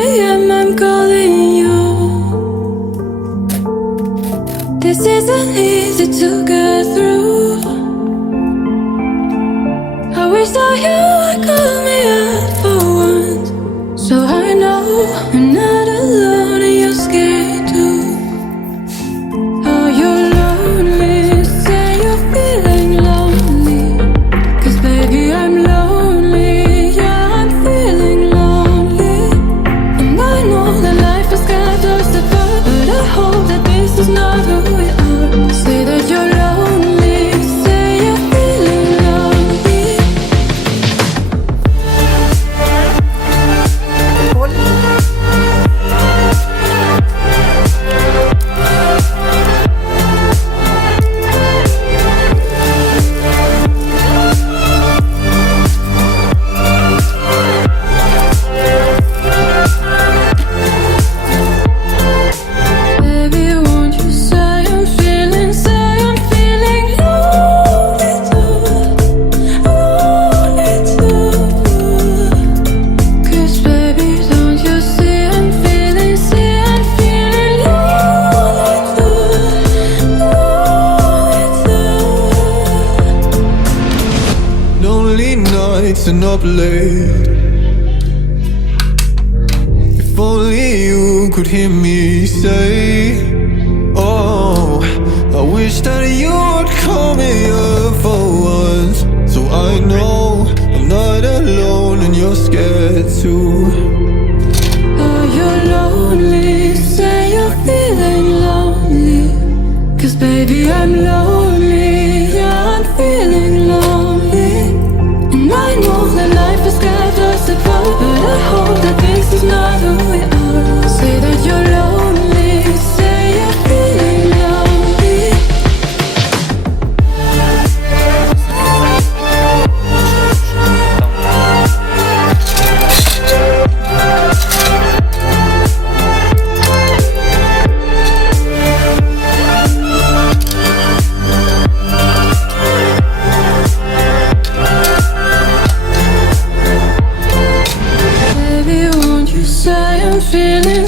a.m. I'm calling you. This isn't easy to get through. I wish that you would call me out for once, so I know I'm not alone and you're scared too. Are you lonely? Say you're feeling lonely. 'Cause baby I'm lonely, yeah I'm feeling lonely. And I know that life has got us apart, but I hope that this is not who we are. Say that you're lonely, say you're feeling lonely. Baby, won't you say I'm feeling lonely too, lonely too. 'Cause baby, don't you see I'm feeling lonely too, lonely too. Lonely nights and up late. If only you could hear me say, oh, I wish that you would call me up for once, so I know I'm not alone and you're scared too. Are you lonely? Say you're feeling lonely. 'Cause baby I'm lonely, yeah I'm feeling lonely. And I know that life has got us apart, but I hope that this is not who we are. Say that you're lonely, say you're feeling lonely. Baby, won't you say I'm feeling